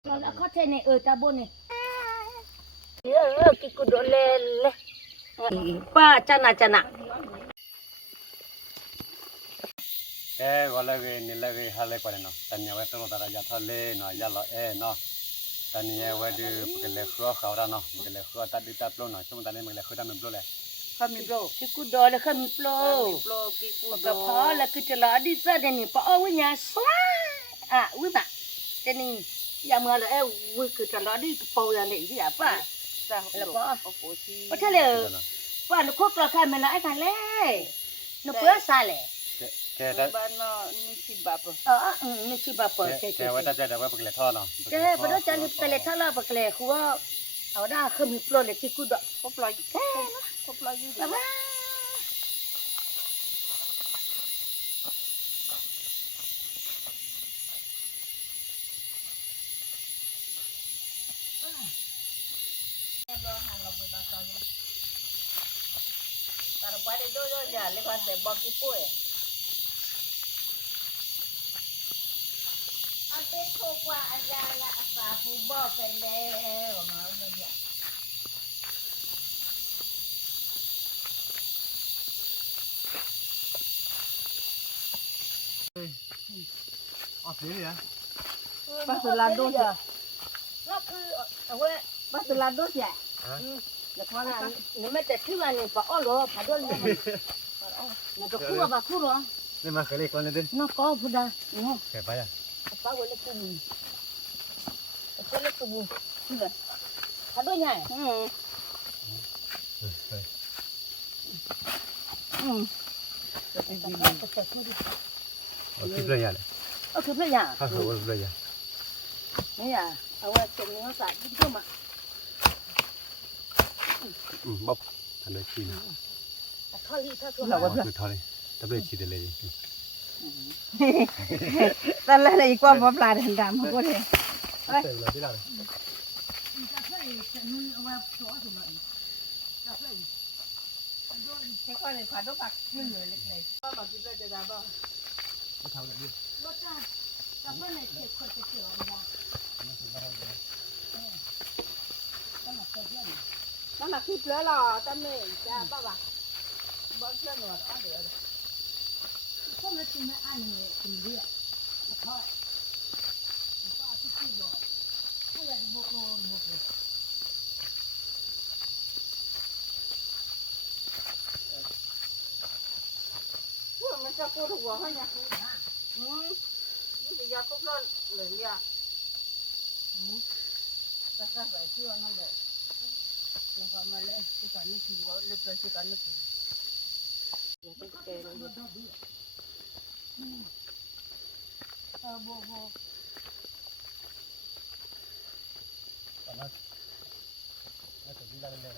Kalau kau cene tabun ni. Ya, kiku dolele. Pa cana. Gọi là cái này là cái hai loại quả nó, tận nhà tôi nó ra thọ lê nó ra lọ nó, tận nhà đi cái lê khứa khảo ra nó, cái lê khứa ta đi ta plo nó, chúng ta nên mình lê khứa ta mình plo lê. Kami bro, kiku dole kami plo. Maka pa la kita la di sa deni pa awnya swa. Wima. Deni yang mala wi kita la di pa ya le di apa? La pa. Pa thale. Pa no khok la khai mala ai kan le. No pua sa le. Cái đó. Ni si bapa. Ni si bapa. Cái vậy ta chơi được vậy cái lê thọ nó. Cái pada cari cái lê thọ la pa cái khua. Ở đó kami plo le kiku do. Ko plo. Ko plo ju. Pada dulu je, lepas tu bagi pun. Ambil kopa aja lah apa bubar pelek, mau ni. Apa ni ya? Batu lado je. Batu lado je. Lepas ni macam tu ni pak Allah, pada ni. Nak kuah apa kuah? Ni mah kali kau ni tu. Nak kau sudah. Kayak apa ya? Apa boleh kubu? Apa boleh kubu? Sudah. Aduhnya. Okey belajar. Okey belajar. Okey belajar. Ni ya, awak tengok tak itu mak. Bắp, thành đôi chi nữa. Thôi đi, thôi. Cứ thôi đi, ta bây chi để lấy đi. Ta lấy lại qua bắp lại thành đạm không có thể. Đây là đi nào? Cái con này phải đốt bạc như người lịch này. Con bảo cái đây là bao? Cái thau này đi. Lót ra. Cặp bên này chịu khỏi cái kiểu này. Nó là thịt lỡ lò tâm này cha bao bạc. Bọn chưa ngọt ăn được. Không là chúng nó ăn này cùng địa. Thôi. Có ăn chút rồi. Hay là một rồi. Mình cho cô thuộc vào nha. Bây giờ cũng lo lên nha. Ta phải chưa nó được. Nó còn mà lên cái cả nước thì có lên tới cái cả nước thì. Bo. Panas. Itu bila bila.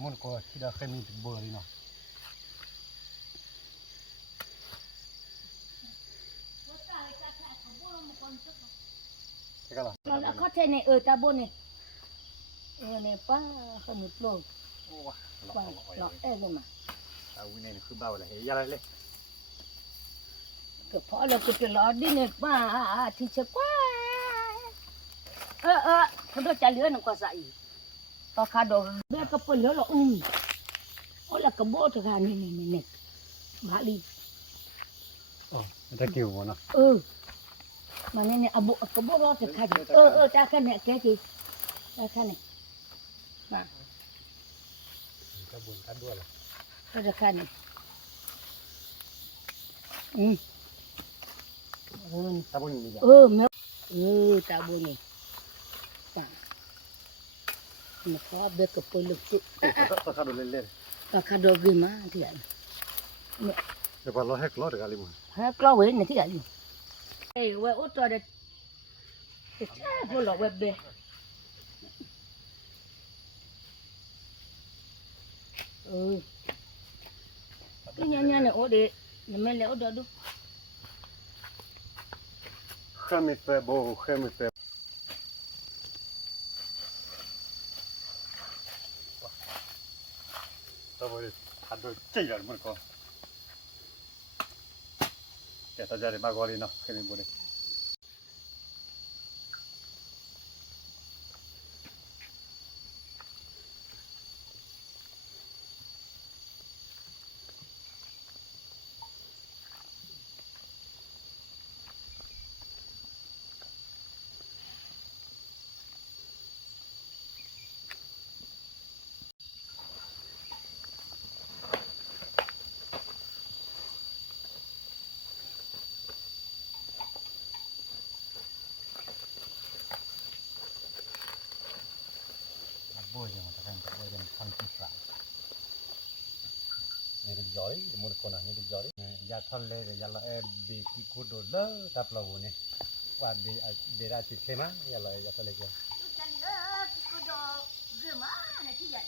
Muốn có chỉ là khai mình bờ đi nào. Cái nào? Kalau kau cene tabun ni. Ni pa kami plo. Lọ ni mà. Tao cái này cứ bao là hết ra đây. Cái phở là cái lọ đi này pa thì sẽ quá. Không có trả lửa nó có dạy. Có khá đồ bé có phần lửa là Ôi là cái bộ thực hành này. Má đi. Người ta kêu mà nó. Mà này bộ cái bộ đó thực hành. Ta cái này cái gì? Ta cái này. Mà. Ta buồn cắt đuôi rồi. Ta thực hành. Ta buồn gì vậy? Ta buồn này. Nó có biết cái phần lực tự. Ta khá đồ lên. Ta khá đồ gì mà thì vậy. Để vào lo hết lo được cái gì mà. Hết lo vậy này thì vậy. Ê, quay út cho đây Cô lọ bẹp bẹp. Ừ. Cái nhà này ổ để mình lẽ ổ đó đúng. Không biết về bố không biết về tao vừa thắt đôi chỉ là một con để tao ra để ba gọi đi nào không biết bố đi bố giờ mà tao bố giờ thằng tí xảนี่ดูย้อยมุดคนอ่ะนี่ดูย้อยยาทอนเลยยาละบีกิโกโดละตับเราเนี่ยว่าเดราติเทมายาละยาทะเลกัน Cô đồ rửa má này thì vậy.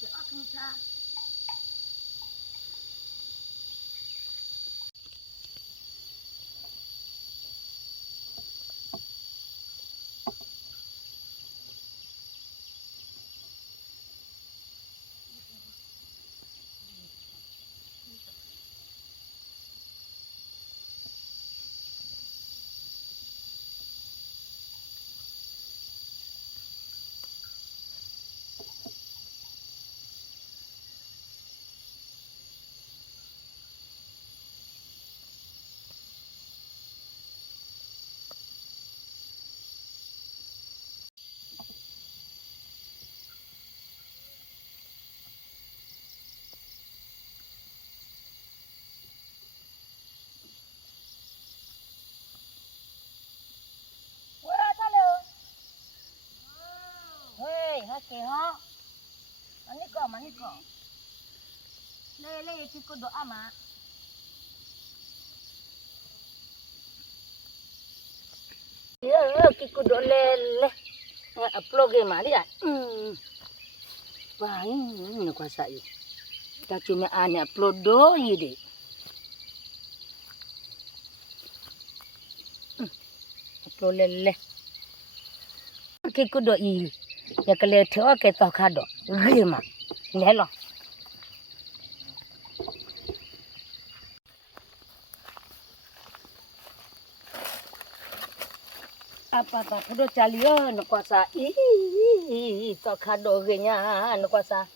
Sẽ ớt không sao. Hey, hake ha. Ani ko. Le ki ko do ama. Ki ko do le. Upload game ali ah. Wah, ini kuasa you. Ta cuma ane upload do ye de. Upload le. Ki ko do i. Ya kale theo ke to kha do. Game le lo. Apa kudo chalio no kuasa to kado genya no kuasa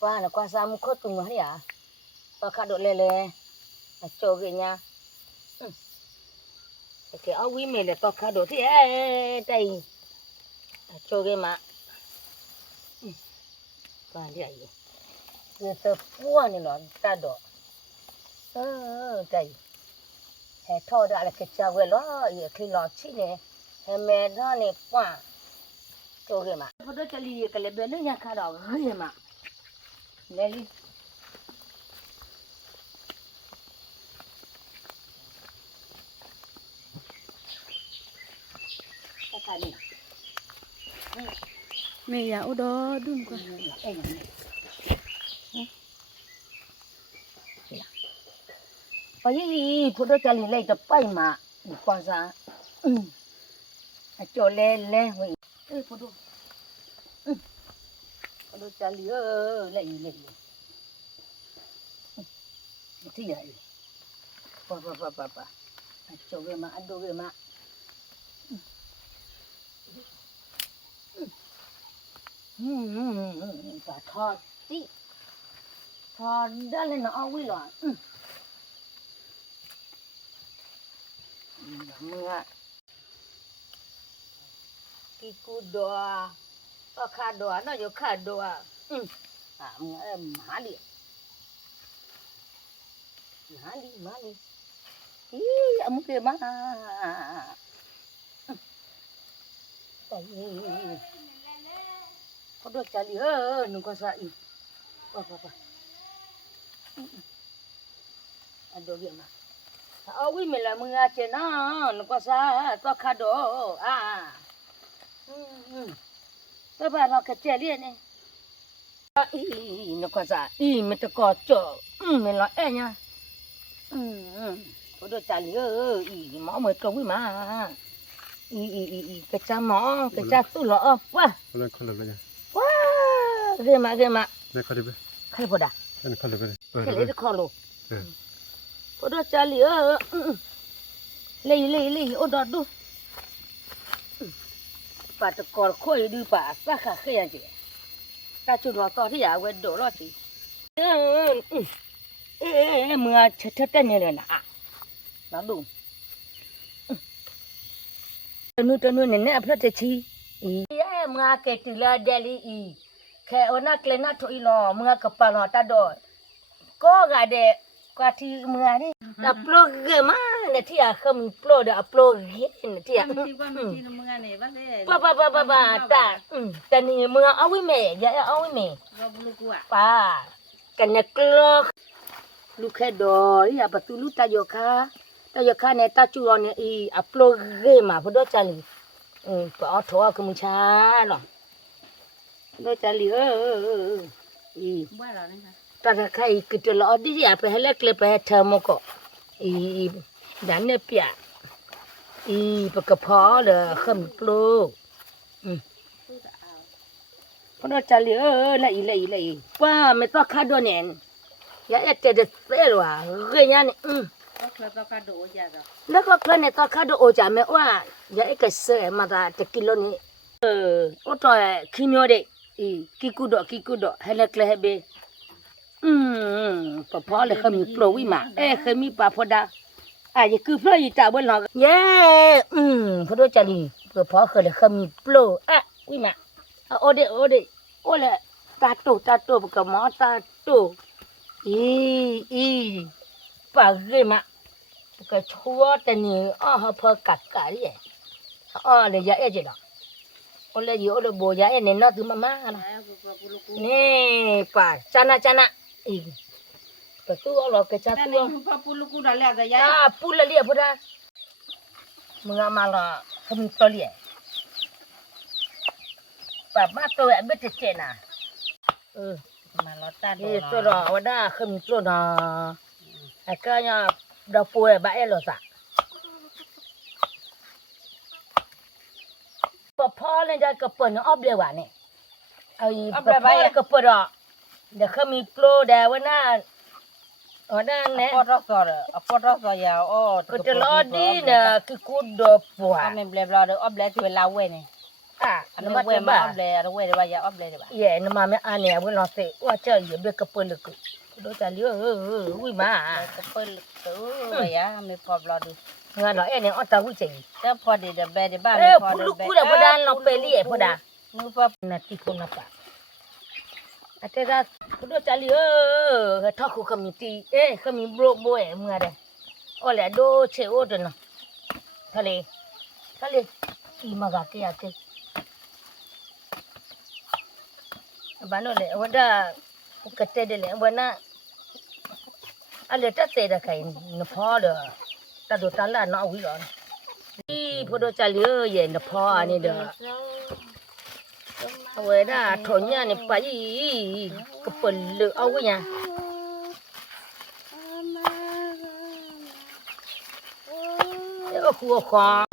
wa no kuasa mu ko tu ngari ya to kado lele cho genya ke awi mele to kado ti dai cho ge ma wa li ayo ye to puan ni no ta do dai thọ đã là cái chào về đó giờ khi lọt chi này mẹ nó này qua cho cái mà bữa đó cho đi cái lấy bên nước nhà khá đỏ hơi mà lấy đi mẹ ya ở đó đúng không bây bữa đó cho đi lấy tập bay mà qua ra cho lên vậy bữa đó cho đi lấy thì vậy pa cho cái mà ăn đồ cái mà cả thọt tí thọt đó lên nó ao quý loạn mưa cái cú đòa có khá đòa nó có khá đòa má đi ý ông kia má có được trả lửa đừng có sợ ý pa ăn đồ gì mà เอาวิไม่ละมึงอาเจนะนก็ซาตัวคาโดแต่บ้านเราก็เจเรียนเนี่ยนก็ซามันตะกอจ่อไม่ละเอ้ยพอดูจาลีหมอเหมือนกับวิมากระจาหมอกระจาตู้หล่อว้า คนละเลย ว้าเรียมาไม่คนละไป ใครพอดา คนละไป ใครเลยคอโลพอดูจาลีเลยโอ้ดอดูป่าตะกอค่อยดูป่าสักข้าเขียนจีตาจุดรอต่อที่อยากเวดโดรอจีเมื่อเธอเต้นเนี่ยนะลองดูตนูเนี่ยพระเจ้าชีเมื่อเกิดละเดลีแค่วันนั้นเคลน่าถอยล้อเมื่อกระเป๋าตาดอยก็กะเดกว่าที่เมื่อนี่อัปโหลดเกมาเนี่ยที่อาคมอัปโหลดเนี่ยที่ป้าแต่นี่เมื่อเอาไว้แม่อย่าเอาไว้แม่ป้ากันเนี่ยกลอกลูกแค่ดอยอย่าประตูลูกตาโยคะเนี่ยตาจูรเนี่ยอัปโหลดเกมาพอดจันลีป้าเอาถั่วกมุชาหรอพอดจันลีบ้านเราเนี่ยค่ะ ตาใครกิจลอดีอย่าไปให้เล็กเลยไปให้เธอมก็ดันเนี่ยเปียปากกระเพาะเลยขึ้นปลูกพอเราจะเหลือเลยว่าไม่ต้องคาดด้วยเนี่ยอย่าเจอเสียหรอเรื่องนี้ก็เคยต้องการดูยาจ้ะแล้วก็เพื่อนเนี่ยต้องคาดโอจ่าไม่ว่าอย่าเกิดเสียมาตาจะกิโลนี้โอ้ตัวขี้เหนียวเด็กกิกุดให้เล็กเลยให้เบพอเลยเขามีโปรวิมาเขามีปลาพอดาอย่าคือเพราะอยู่ตาบนหลอกพอดูจารีพอเขาเลยเขามีโปรวิมาโอเดโอเลยตาโตกับหมอตาโตปากเกมาก็ชัวแต่นี่เขาพอกัดกันเลยเลยยาเจล่ะเลยอยู่เลยโบยาเนี่ยน่าดูมาละนี่ป่าจานะbetul Allah kecatu puluku dah lihat saya pula lihat pada mengamal kami tolia papa tu betul cina malota itu dah wadah kami tu dah akhirnya dah puai baik loh sah papa ni dah kepen obli wane papa kepen dah dah kami pro dah wana orang ni apa rasa ya ketelah di na kikudo puah kami bela oble tu lawe ni nama we ma oble lawe dia ya oble dia ya nama me ane abun nasi wah cai ya be kepel ku do cali ui ma kepel tu ya me pobla tu ngano ene otak ui cai ta podi de be de ba me podi puluku dah padan lo peli pada nupa nanti pun apa Atera kudo cali thaku committee kami bro boy mengada oleh do che odono thale imaga ke ate bano le wada kete de le wana ale tate da kai no pho de ta do ta la no wi lo podo cali ye no pho ani de vậy đó thổi nhà này phải cái phần lửa âu nha khu khó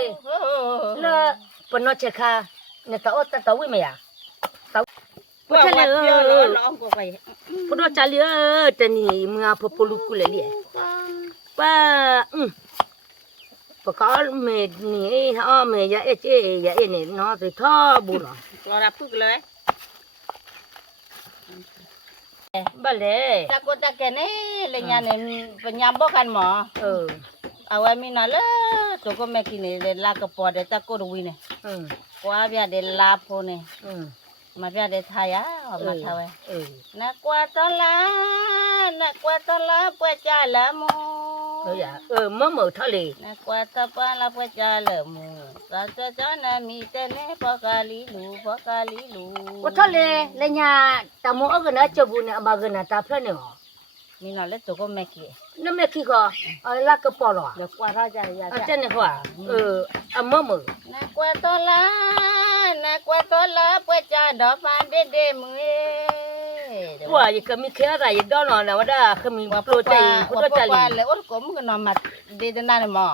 là phần nó chơi kha người ta ớt ta tấu với mày à tấu bữa nay nó ông có vậy bữa đó trả lửa tên gì mà phụ phụ lục lệ lệ ba bà có mẹ nè mẹ dạ chứ dạ này nó thì thò bù rồi lo đạp phướcเลย bale takut tak kene lenya ne penyambok kan mo awal mina le to ko mekini le la ko pode takut wi ne kwa bia de la po ne ma bia de thaya ma thawe na kwa to la pwe cha la mo dạ mơ mơ thôi lì na kwa ta pa la pwe cha la mo ta cha na mi te ne pa kali lu có thôi lì nhà ta mua cái nào cho bún này mà cái nào ta phải nữa มีนอเลยตัวก็แม่กี้ 那么去个，那个包了， เดี๋ยวกว่าเราจะยา 真的话，么么， นากว่าตัวละนากว่าตัวละปวดจะดอกฟ้าเด็ดๆมึงเอ้ 我一个没看到一到了，那我的还没 ว่า 不在，不 ว่า 在 ปวด 这里， เลยโอ้ก็มึงก็นอนมาเด็ดนั่นเลยหมอ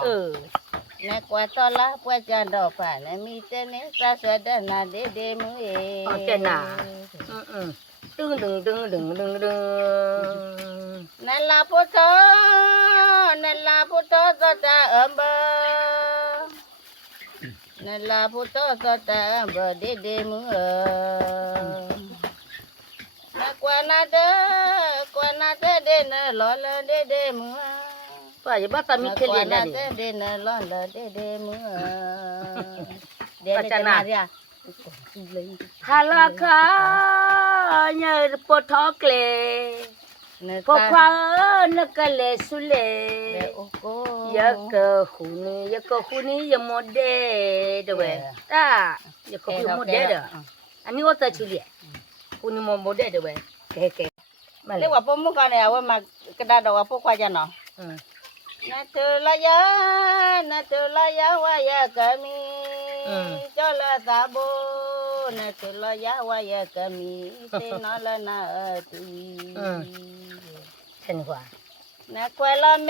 นากว่าตัวละปวดจะดอกฟ้าและมีแต่เนื้อซาสวดนาเด็ดๆมึงเอ้ 噔噔噔噔噔噔， นั่นล่ะพุทโธนั่นล่ะพุทโธสัจจะเบอนั่นล่ะพุทโธสัจจะเบอเด็ดๆมึงนักว่านาเด้อกว่านาเด้อเด้อนะหล่อเลยเด้อมึง 爸也把咱们看见那里， เด้อนะหล่อเลยเด้อมึงเดี๋ยวจะนาเรีย 哈拉卡伢不讨个嘞， เนื้อ 不夸那个嘞苏嘞。 โอ้โห 一个湖呢也没得，对不对？啊，一个湖没得的，啊，你我再去的，湖呢没得对不对？给， เรียกว่าปุ๊มมุกกันเนี่ยว่ามากระดาษว่าปุ๊กควายจันเนาะ นาเธอละยานาเธอละยาวายากามีจอละสาโบนาเธอละยาวายากามีเสนอละนาตุย 真话， นาควายละเม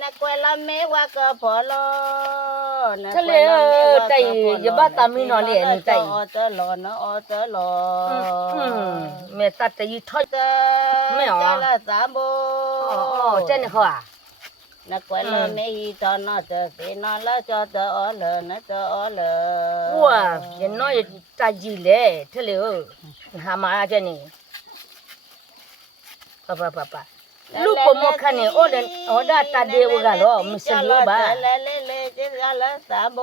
นาควายละเมว่ากะพอลอนาควายละเมว่ากะพอลออเตลอนะอเตลอ 没打这一套， เตจอละสาโบ 真的好啊， นักว่าเลไม่ตอนนอจะเสนอละจอเตอเลนะเตอเล 哇，人那也打几嘞，这里哦，蛤蟆啊这里，爸。ลูกผมคันนี่โอ้เดนโอ้ดาตาเดียวกันเหรอมุสลิมบ้า เลเจาละสาโบ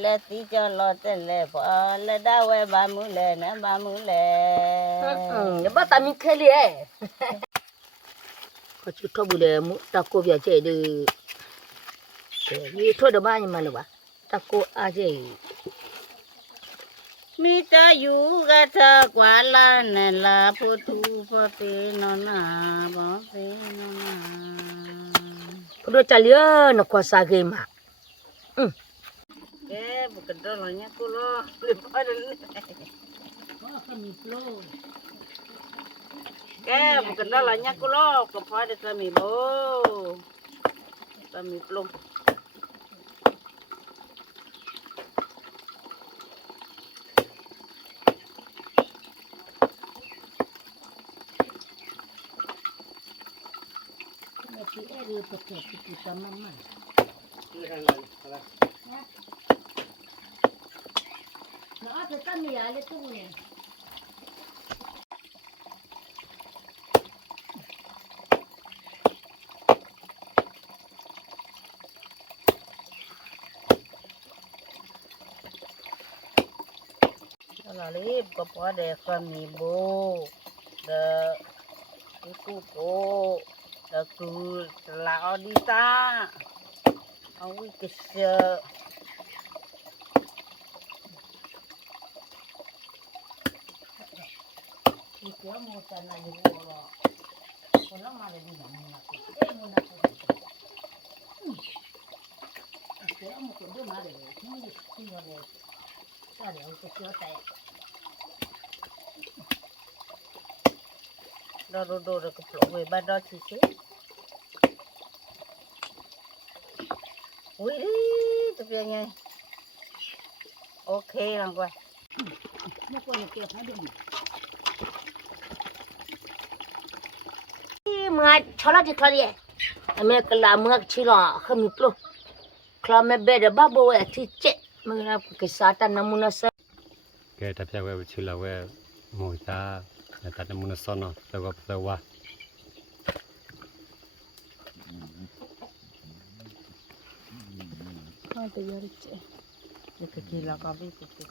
เลตีจอลอเตเลพอเลดาเวบามุเลนะบามุเล อย่าบ้าตามีแค่เลยก็ชุดทบุเลยมุตะโกเบียเจดียี่ทั่วเดบ้านยังมันหรอวะตะโกอาเจ มีจะอยู่กับเธอกว่าลาเนลาพุทุพเปนนาบเปนนา พอจะเลี้ยนกว่าสาเกมา แกบุกดอลเนี่ยกูรอเลยพอเลยแกบุกดอลเนี่ยกูรอก็พอได้สามีโบสามีปลงที่เอรูประเทศที่ทำมัน น้าจะตั้งมีอะไรตู้เนี่ยเราเลยก็พอได้สามีโบเดกูโกเดกูลาอดิตาเอาวิกเช ที่เกี่ยวมูสันนาอยู่หัวเราคนละมาเลยดีนะมูนักมูนักเกี่ยวมูคนดูมาเลยที่เราเลยก็เดี๋ยวจะเกี่ยวแต่ เราดูก็ปลุกไว้บ้านเราสิอุ้ยจะเป็นไงโอเคลังกว่า ไม่ควรเกี่ยวให้ดูเมื่อชอลที่คลาดีเมื่อกลาเมื่อชิลาขมิปลุคลาไม่เบดบ้าบัวที่เจ็ดเมื่อเราคิดสาตันน้ำมันส แกถ้าเพียงว่าชิลาเวโมตาแต่ตัดมุนสอนเนาะแต่ว่าแต่ว่า Hadi yarıcı. Ne kadar lagabi kutu.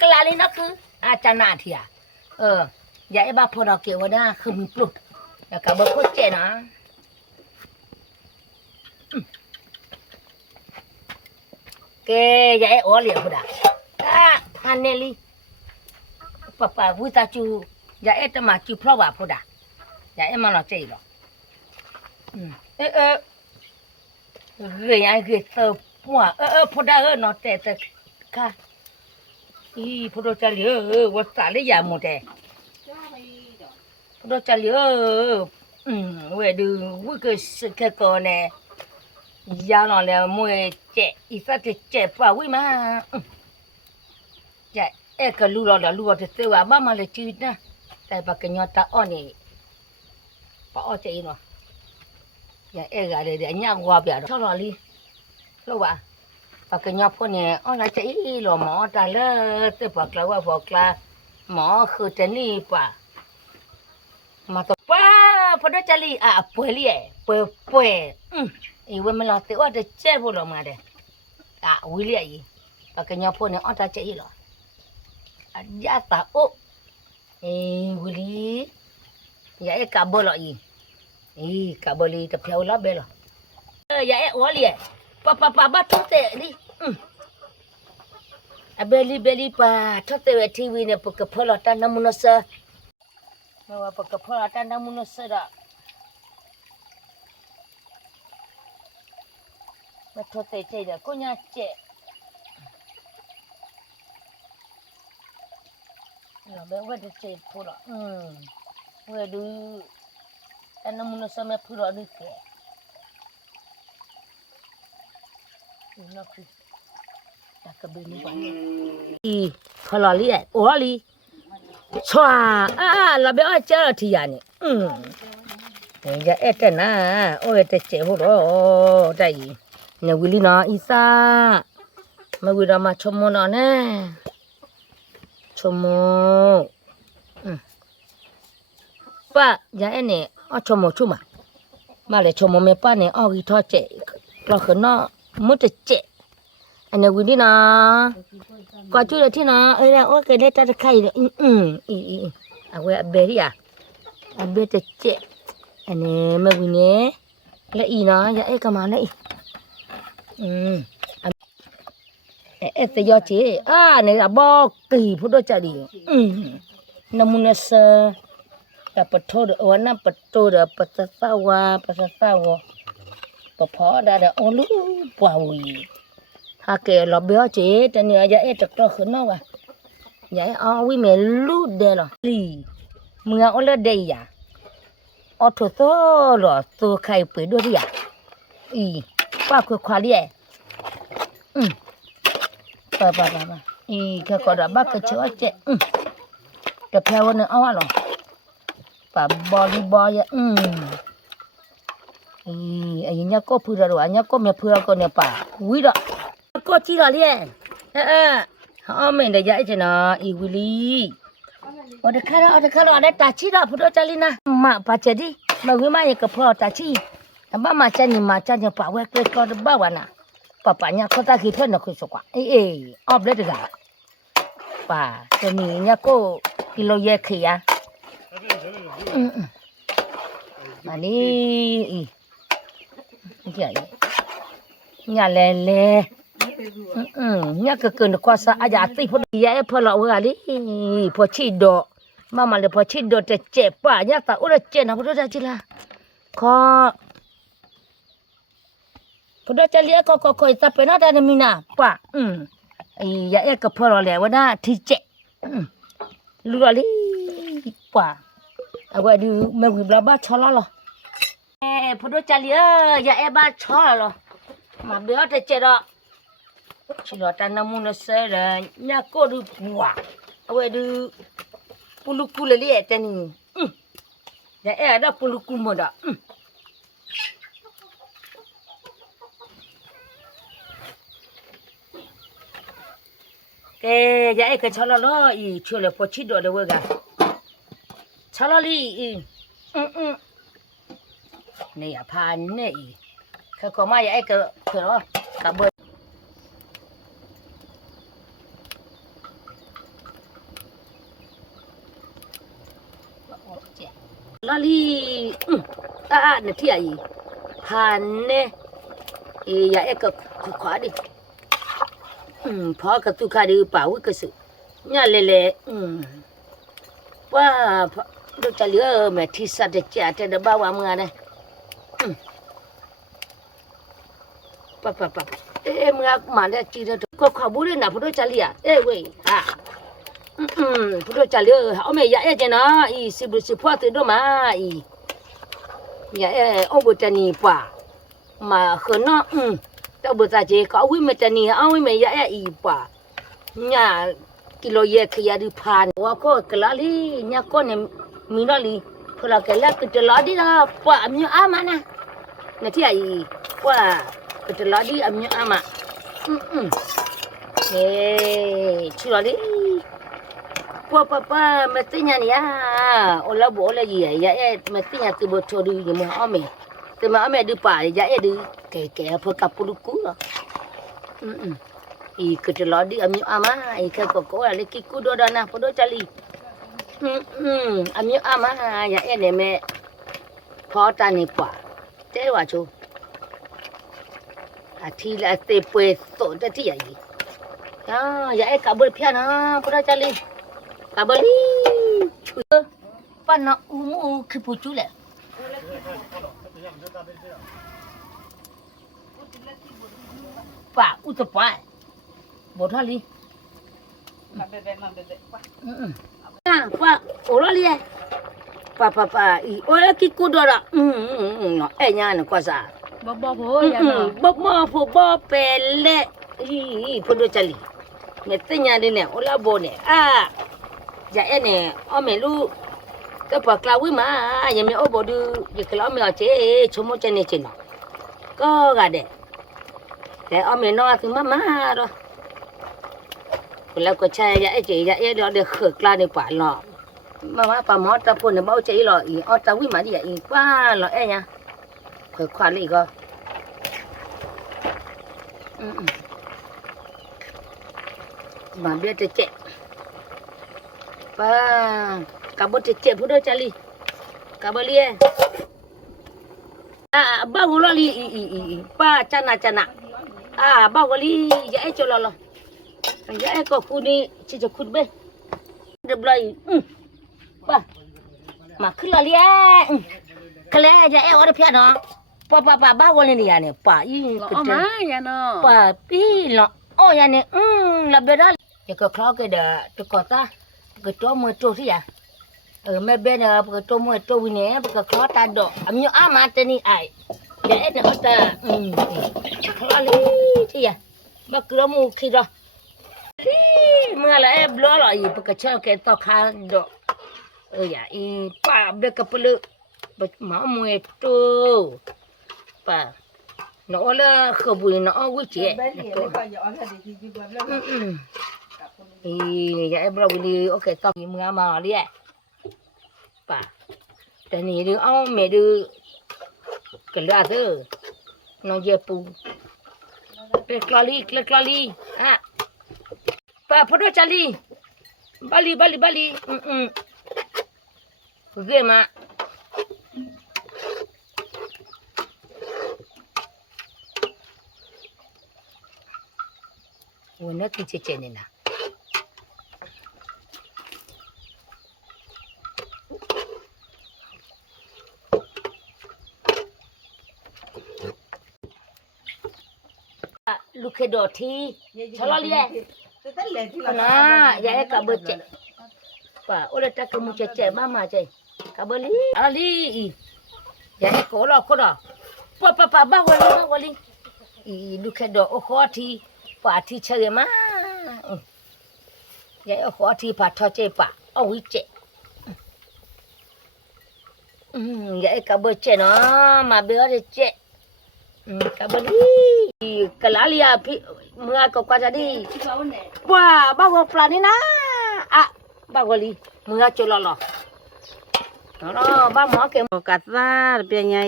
กลาลีนะคือจานาทีอย่าไอ้บ้าพอเราเกี่ยวนะคือมีปลุกแล้วก็บอกโคเจนะแกอย่าไอ้อ๋อเหลี่ยมพูดพันเนลีป้าวิตาจูอย่าไอ้ตมาจูเพราะว่าพูดอย่าไอ้มาหล่อใจหรอกเรียนเรียนเติมหัวพูดนอแต่ค่ะพูดจะเหลือว่าสาเลยอย่าหมดพูดจะเหลือเวดูวิกฤตแค่ก่อนเนี่ยยาหน่อยแล้วมวยเจ็บอีสัตว์เจ็บป่าวิมาจะก็รู้แล้วรู้ว่าจะเสียว่าบ้ามาเลยจีนะแต่ปากเงี้ยตาอ่อนนี่ป้าอ่อนใจเนาะอย่าก็เลยเดี๋ยวเนี่ยว่าเบียดชอบล้อลีรู้ว่าปากเงี้ยพวกเนี่ยอ่อนใจหรอหมอตาเลยแต่ปากเราว่าปากเราหมอคือจะนี่ป่ะมาตัวป้าพอดีจะลีป่วยเลยป่วยอีเวมันเราเตะว่าจะเจ็บพวกเรามาเด้วิเลยอีปากเงี้ยพวกเนี่ยอ่อนใจหรอยาตาโอวิลียาเอกาบอลอีกาบอลีตะเพียวลาเบลยาเอวอลีป้าบ้าทุเตดิเบลีป้าทุเตเวทีวีเนี่ยปกพลตันน้ำมุนเสไม่ว่าปกพลตันน้ำมุนเสละมาทุเตเจเนี่ยก็ยังเจเราแบบว่าจะเจ็บพูดว่าดูแต่น้ำมันสมัยพูดดูแก่นักคือนักบินไปพลอลีโอ้ลีชัวเราแบบว่าเจอที่ยันนี่จะเอเตนะโอ้เอเตเจ็บพูดได้เนี่ยวิลีนะอีซ่ามาวิลามาชมมอนนะชมป้าอย่าเอ็นเนี่ยชมชุมาเลยชมไม่ป้าเนี่ยอีทอเจเราขนมุดเจอันนี้วิธีนะก็จุดที่นะเนี่ยโอเคได้ตัดไข่เลยเอาไว้เบรีเบรเจอันนี้ไม่วิเนี่ยแล้วอีนะอย่าเอ็กมาเลยเตยอเจเนี่ยบอกกี่พูดจาดีน้ำมันเสแต่ปะโทษวันนั้นปะโทษปะสาวปะพอได้โอ้ลูกป่าวีหากเราเบี้ยเจแต่เนี่ยจะจักรขึ้นมาว่ะยายเอาวิเมลูดเดลลีมึงเอาละเดียเอาถั่วต้หรอตัวไข่เปิดด้วยดิป้าคุยควาเลียป้าแค่ก็ได้บ้าก็เชื่อเจ๊แต่แพ้วันนี้เอาอะไรป้าบอลไอ้เนี่ยก็พูดอะไรวะเนี่ยก็ไม่พูดก็เนี่ยป้าวิ่งละก็จีละเลยไม่ได้ย้ายจะนะอีวิลีเอาเด็กข้าได้ตาชีละพูดจารีนะมาป้าเจดีมาวิ่งมาอย่างกับพ่อตาชีแต่บ้ามาจันนี่ป้าเว้ยก็บ้าวันน่ะป้าเนี่ยเขาตาขี้เท่านักสุกว่าออบเลยเด็กป้าจะนี่เนี่ยก็กิโลเยอะขี้มานี่เนี่ยเล่เนี่ยก็เกินกว่าซะอาจจะตีพอดีพอเราเวลาดิพอชีดอมาเลยพอชีดอจะเจ็บป้าเนี่ยตาอุระเจ็บนะพอได้จีละขอพอได้จะเลี้ยก็ตาเป็นอะไรนี่มีนะป้าอย่าก็พอเราแล้วนะที่เจ็บรู้อะไรป้าเอาไว้ดูแม่วิบลาบ้าชอละหรอพอได้จะเลี้ยอย่าบ้าชอละมาเบี้ยจะเจ็บชิลตานามุนเสร็จเนี่ยก็ดูปัวเอาไว้ดูปุลุกุเลยแต่นี่อย่าได้ปุลุกุหมดอย่าก็ชอละล้อช่วยเลยพอชิดเลยเว้ยกันชอละลีเนี่ยพานเนี่ยเขามาอย่าก็เถอะกับเบอร์ ลาลีเนี่ยที่ไอ้ผ่านเนี่ยอย่าเอ็กก็ขวาดิพอกระตุกขาดิป่าวิกสุเนี่ยเลยว่าดูจะเหลือแม่ที่สัตว์จะแต่เดบ้าวามึงอะไรปะมึงมาเนี่ยจีนก็ขบุรีนะพูดจะเลียเว้ยพูดจะเลียเอาไม่ยาเจนะอีสิพ่อตื่นด้วยมาอียาเอาบุตรนี่ป่ามาขนาดแต่บุตรเจ้าเขาวิ่งมาจะนี่เอาไม่ยาอีป่าเนี่ยกิโลเยอะขยะดิพานว่าก็กลาลีเนี่ยก็เนี่ยมีนอลีพลังกลาก็จะลอดีละป่ามีอามานะเนี่ยที่ไอ้ป่าก็จะลอดีมีอามาชุลลีป่ามาตีเนี่ยเนี่ยโอลาโบโอลาเย่ยามาตีเนี่ยที่บทดูยังไม่เอาเมแต่มาเอาเมดูป่ายาดูแก่พวกกับปุลุกุละอีกจะรอดีอามิอามาอีกก็อะไรกิกูโดดนะพอโดจารีอามิอามาอย่าเนี่ยแม่พอตานี่ป่าเจ้าว่าชูอาทิละเตปวยโตจะที่ใหญ่อย่ากับเบลพิอานะพอโดจารีกับเบลีป้าน้องคือผู้ชูแหละป่าอุตป่าบทอะไรมาเบะป่าโอลาลีป่าอีโอลาคิกูดอระเนาะเนี่ยนะก็ซะบ่โหอย่าเนาะบ่เปเล่อีพอดจาลีเนี่ยติญาดิเนี่ยโอลาโบเนี่ยอย่าเนี่ยเอาเมลูก็ปากลาวิมาอย่ามีโอบ่ดูอย่ากลาเมเอาเจชมเจเนี่ยเจเนาะก็กะเด้แต่เอาเมนอถึงมาดอแล้วก็ใช่ยาเจยาเดี๋ยวเขกลาในป่าหรอมาป่าหมอตะพุ่นเนี่ยเบาใจหรออีออตะวิมาดิอีป้าหรอเนี่ยเขกควาลีก็มาเบี้ยจะเจ็บป้ากาบจะเจ็บพูดด้วยจาลีกาบเลียบ้าวลอลีป้าจานะบ้าวลียาจลอยาก็คุณนี่จะคุณเบ้เดบลอยป้ามาขึ้นละเลียคล้ายยาอะไรพี่น้องป้าบ้าวลีเนี่ยเนี่ยป้าอีก็มาอย่าเนาะป้าปีละอ๋อยาเนี่ยละเบดาจะก็คล้องกันเด้อจะก็ตาก็ตัวมือตัวที่ยาแม่เบ้เนี่ยก็ตัวมือตัววิเนี่ยก็คล้องตาดอกมีอามาเตนี่ไอยาเนี่ยก็ตาคล้องลีที่ยาบักระมูขี้ดอเมื่อไรบล้อหรออีปกติแกต่อข้างดอกอย่าอีป้าเบกปลุกหมาหมวยตัวป้าน้องละขบุยน้องวิจิอย่าบล้อวิลีโอเคต่อมีมือมาเลยป้าแต่นี่ดูเอาเมดูกันละเถอะน้องเจ็บปูเล็กลอลีป้าพอดจาลีบาลีเกมาวันนั้นกินเจนี่นะลูกเขดอทีชลอลีนะอย่าให้กับเบจป้าโอเลตักมุเจมาใจกับลีอาลีอย่าให้โคลอป้าบ้าวลีอีลูกเขดอโอขอทีป้าทีเชยมาอย่าให้ขอทีป้าทอเจป้าเอาวิเจอย่าให้กับเบจเนาะมาเบอเจกับลีกะลาลีอาพี่มือก็กว่าจะดีว้าบ้าวปลานี่นะบ้าวลีมือจุลลอบ้าหมอเก็บกัดซาเป็นไง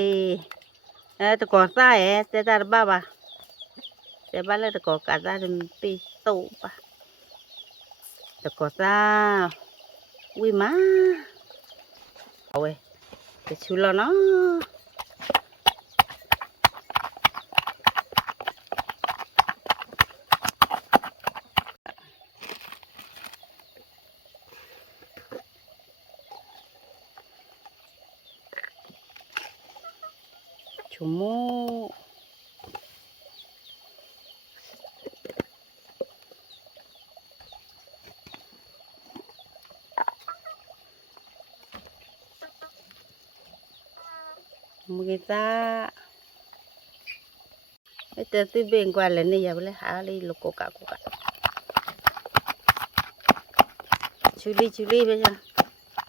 ตะกอซาแต่ตาบ้าแต่บ้านเลยตะกอกัดซาเป็นปีโตปะตะกอซาวิมาเอาเว้ย cái chú lo nó chú mô người ta cái tờ tư bên qua lên đây giờ lấy hả đi lục cổ cả chú đi bây giờ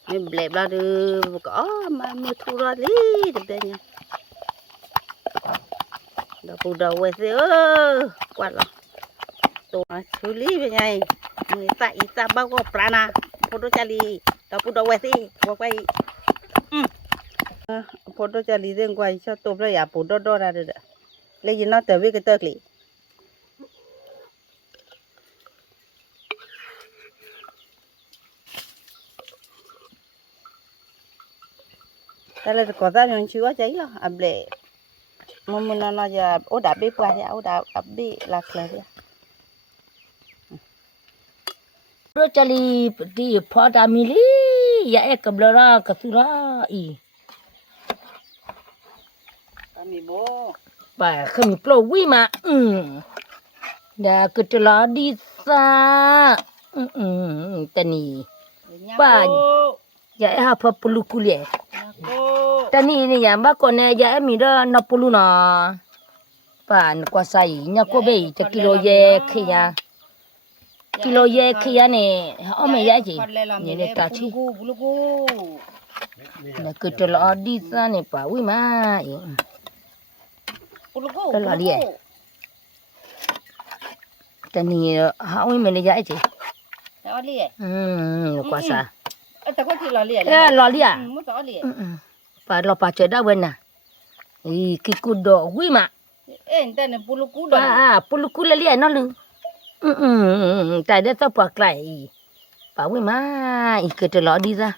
mình lẹp ra được có mà mua thu ra đi được đây nha đầu đầu quay xe quạt rồi tổ chú lý bây giờ người ta bao gồm prana photo chali đầu quay xe quay photo chali đến quay cho tôi bây giờ photo đo ra được lấy gì nó tới với cái tơ lì ta là có ra những chú cháy lo ẩm lệ mà nó giờ ô đạp bếp qua thì ô đạp bếp lạc lại đi Pro chali di pada mili ya ekablara katura I. kami bo Ba kami plo wi ma. Da ketela di sa. Tani. Ba ya ha pa pulu kulie. Tani ni ya ba ko ne ya mi da na pulu na. Ba n kwa sai nya ko be te kilo ye khia. Kilo ye khia ne o me ya ji. Ni ne ta chi. Da ketela di sa ne pa wi ma. Cái là đi cái này họ mình đi dạy chứ đó đi quá xa ta có thể là liền lò đi à mất rõ liền phải lò phải chơi đâu bên nè cái cú đỏ quý mà người ta này puluku đó puluku là liền nó lưng tại đây tao bạc lại bảo quý mà cái chơi lò đi ra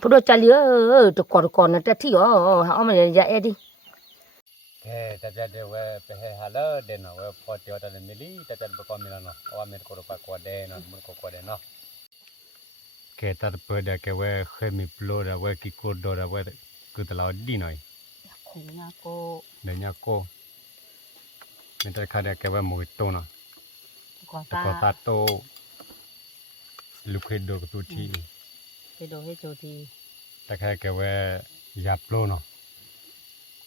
phụ đồ chali tụi con nó thi họ mình dạy đi ta de we pe hala de no we potio ta de mili ta ba ko milano o mer ko pa ko de no mo ko de no ke ta pe de ke we khemi plo da we ki ko do da we ku ta la di noi nhà cô de nya ko men ta kha de ke we mo to no có ko ta to lu khe do tu thi cái đồ hết rồi thì ta kha ke we ya plo no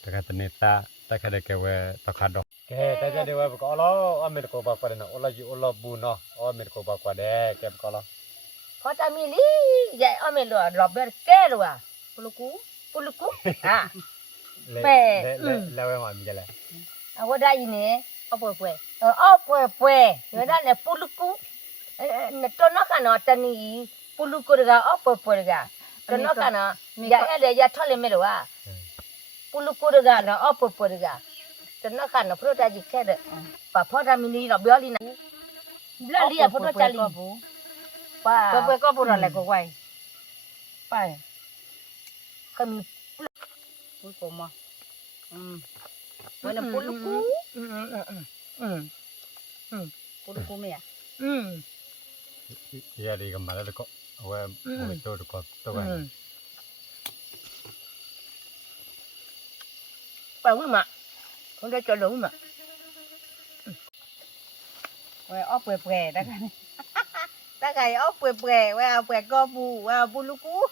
ta kha ta ne ta kha de ke we ta kha do ke ta ja de we ko lo o mer ko ba ko de no o la ji o lo bu no o mer ko ba ko de ke ko lo Phó ta mi li dạy ở mình rồi lọp bên kê rồi à puluku à la we ma mi ja la à có đây nè ở bùi người ta là puluku nè cho nó cả nó tên gì puluku được à ở bùi được à cho nó cả nó dạy để dạy thôi lên mấy rồi à puluku được à nó ở bùi được à cho nó cả nó phô ta gì kê được và phó ta mi li lọp béo li nè béo li à phô ta chali bữa có bữa lại có quay phải kami cuối cùng mà vậy là puluku puluku mẹ ya di ga ma la ko we mo to ko to ga bà quý mà con ra cho đủ mà quay ốp bè đó cái ta cái ốp bè quay bè co bù puluku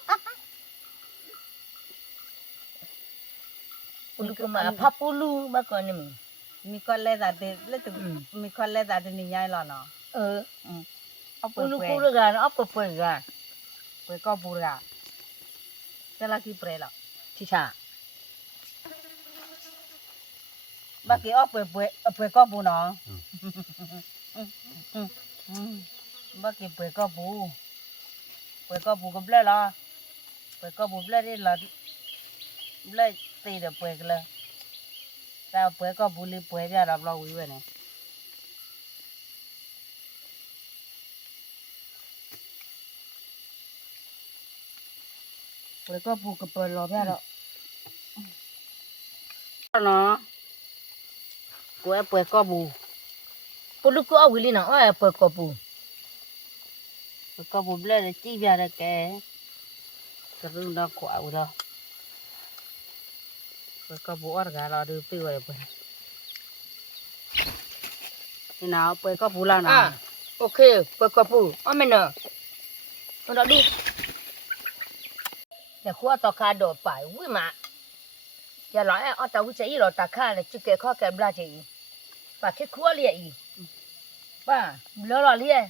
puluku mà papulu bà con này mình mi con lên ra thì lấy từ mi con lên ra thì mình nhai lò nó ốp puluku được à nó ốp bè à bè co bù ra thế là cái bè lọ thì sao bác cái ốp bè co bù nó bác cái bè co bù có bè lo bè co bù bè đi là bè tì được bè cái ta bè co bù li bè ra làm lo quý vậy này rồi có bù cái bờ lò ra đó เนาะกูเปิดก็บู bù lúc có ở bên nào ai bờ có bù ก็บูเลยจี้บยาได้แกกระดุมดอกขวาวแล้วก็บูอร์กาเราดูปีไว้เปิดนี่นะเปิดก็บูแล้วนะ à ok bờ có bù ở bên nào nó đó đi để khoa tao khai đồ phải vui mà giờ nói ở tao vui chơi rồi tao khai là chưa kể khó kèm ra chị và cái khoa liền ba lỡ liền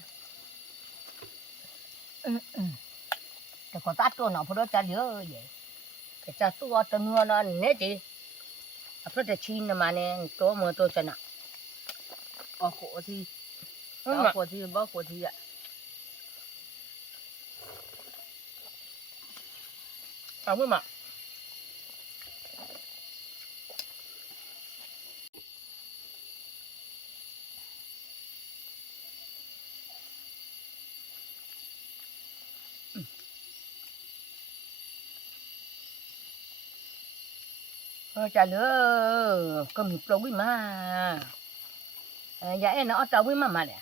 แต่ก็ตัดตัวหนอพอจะเหลือใหญ่แต่จะตัวตัวนัวนั่นเนี่ยจีเพราะจะชินมาเนี่ยตัวมือตัวชนะ อ๋อขวที่ขวที่บ่ขวที่อ่ะ เอามือมาจะเหลือก็มีโปรวิมาอย่าเอ็นเอาตัววิมาเนี่ย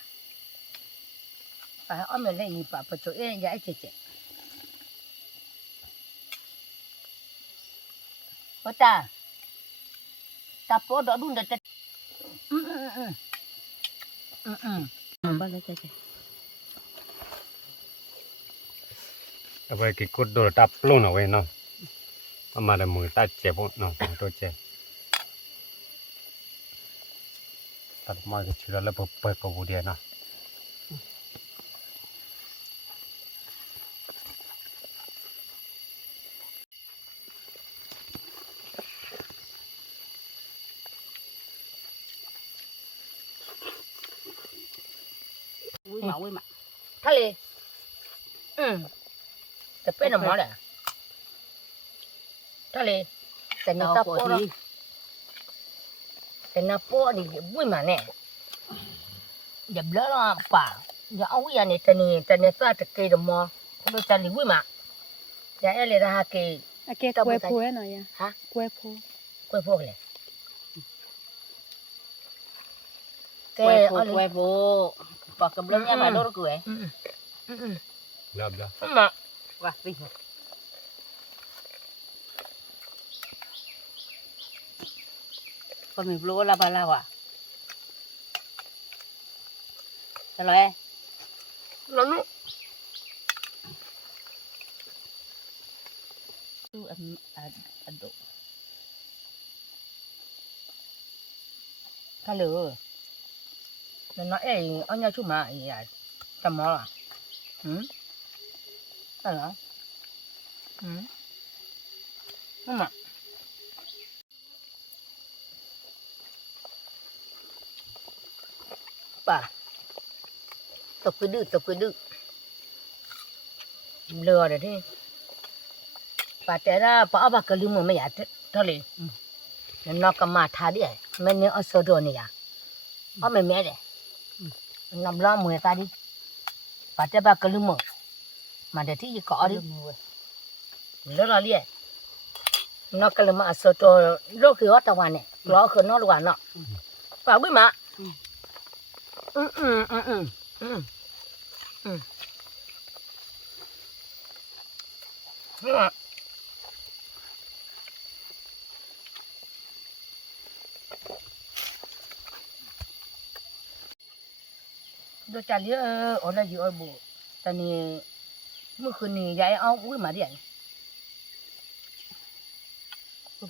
ไปเอาเงินเลยป่ะไปตัวเอ็นอย่าเจ๊เจ๊โอ้ตาโปดดูเด็ดบ้านเล็ก เอาไปกินกุดโดดตับลงหน่อยเว้ยเนาะเอามาเดี๋ยวมือตัดเจ็บเนาะตัวเจ็บตัดมาก็เชื่อแล้วเปิดกับบูเดียเนาะ วิ่งมา ทะเลแต่เป็นอะไรเนี่ยทะเลแต่ในตาโปะแต่ในโปะนี่วิ่งมาเนี่ยอย่าเบลอละป่าอย่าเอาอย่างนี้แต่ในตาจะเกยดมอเราจะหลีวิ่งมาอย่าเอเลยนะฮะเกย Aqui é cuepo, é não é? Hã? Cuepo. กล้วยพวกเลยแก quay vô bỏ cầm lưng nha mà đốt cười แล้วแล้ว มา và đi còn mình lúa là bao lâu à sao rồi แล้วนู้ tu ăn độ ทะเลนั่นนะอันนี้ชุ่มมาอีกจำมั้งล่ะอะไรมาป่ะตกกระดึกเรือเดี๋ยวที่ป่ะแต่ละป่ะเอาบักกะลืมมันไม่อยากทะเลนั่นนอกก็มาทาดิแม่เนี่ยเอาโซดาเนี่ยเอาไม่แม่เด้น้ำร้อนมือตาดิป่ะแต่บักกะลืมมันเดี๋ยวที่ก่อดิเรือเรียนอกก็เลยมาโซดาโลกคืออัตวันเนี่ยล้อคือนอกวันเนาะป่ะวิ่งมาเราจะเลี้ยอะไรอยู่อ่ะบุตอนนี้เมื่อคืนนี้ยายเอาวิ่งมาเดี๋ยว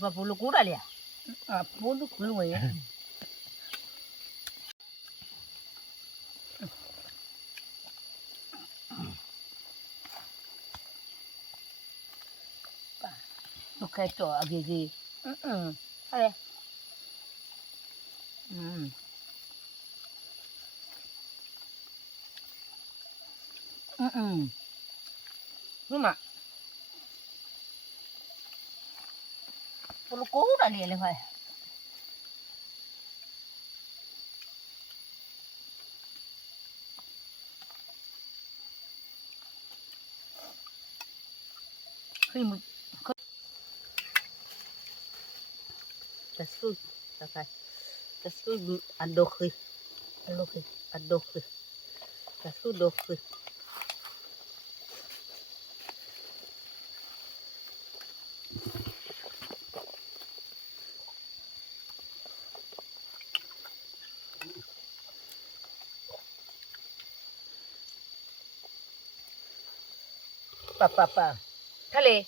bà phụ lục cú đã liền พูดลูกคุยไว้ลูกแค่จ่ออะไรอะไรนี่มา phụ lục cú đã liềnเลย khi Tesu, tak. Tesu adohi. Adohi. Tesu dohi. Pa. Thale.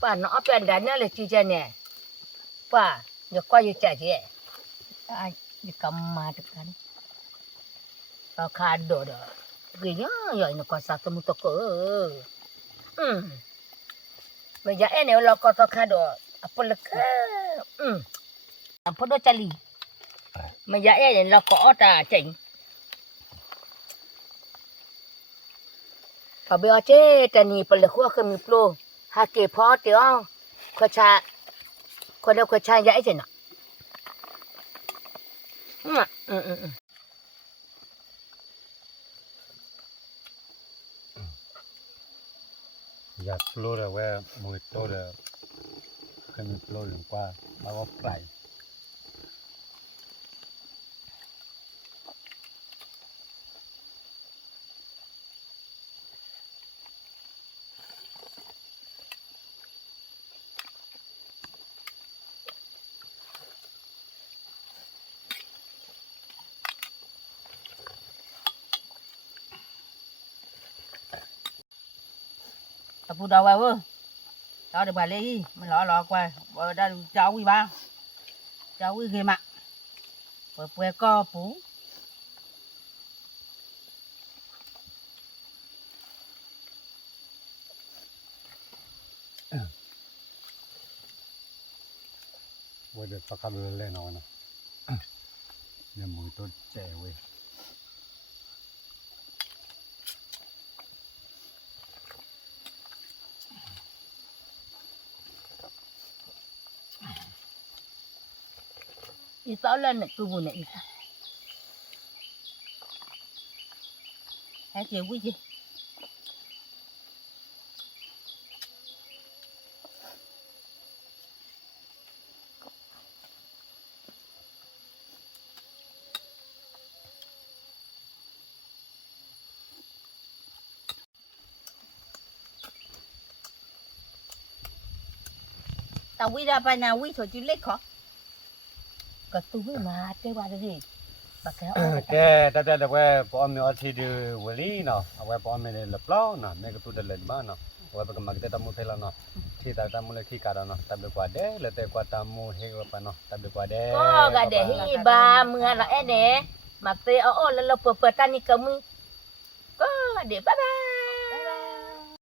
Pa no up and down le chi chen ne. Pa, yo kwa yo cha je. Ai, ni kam ma de kan. Pa kha do do. Ge nya yo ni kwa sa temu to ko. Me ja ene lo ko to kha do. Apa le ka. Apa do chali. Me ja ene lo ko ta ching. Pa be che ta ni pa le khwa ke mi plo. Ha ke pho ti o. Kwa cha. Kwa le kwa cha ya che na.อยากปลูกว่ามือโตเลยเคยมีปลูกหรือว่าเราก็ไก่ Tapu dah wa. Tao được bà lấy, mình lọ qua, bờ đã cháu quý ba, cháu quý ghê mặt, bờ quê co phú. Vậy được phát lên lên nó nè, nên mùi tốt trẻ vậy. Ít tao lên này cứ buồn này. Hả chịu quý gì? Tao quý ra bài nào quý thôi chứ lấy khó. Cái túi mà cái bà gì? Bà cái Cái đợt đợt quay bỏ mình ở thì được vậy đi nó, quay bỏ mình lập ló nó, mấy cái túi đợt lên mà nó, quay bắt cái mặc cái tamu thấy là nó, thì tamu lấy khi cả nó, tập được qua đấy, lấy tay qua tamu hay qua nó, tập được qua đấy. có gà để hi bà mưa là nè, mặc tay ô là ปิดtani kamu. Có để bye bye.